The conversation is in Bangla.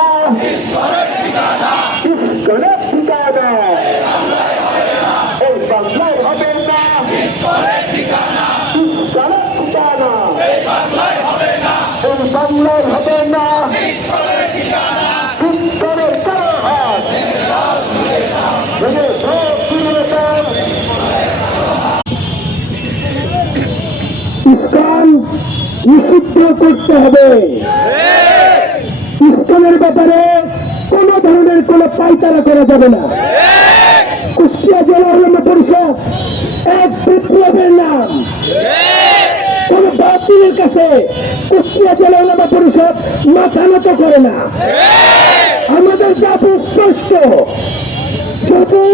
না, ইস্কনের ঠিকানা এই বাংলায় হবে না, ইস্কনের ঠিকানা এই বাংলায় হবে না, ইস্কনের কারাহাস ইস্কন নিষিদ্ধ করতে হবে। ইস্কনের ব্যাপারে কোন ধরনের কোন পাইতারা করা যাবে না। কুষ্টিয়া জেলা উন্নয়ন পরিষদ এক বিপ্লবের নাম। কোন বাতিলের কাছে কুষ্টিয়া জেলা উন্নয়ন পরিষদ মাথা নত করে না। আমাদের দাবি স্পষ্ট, যদি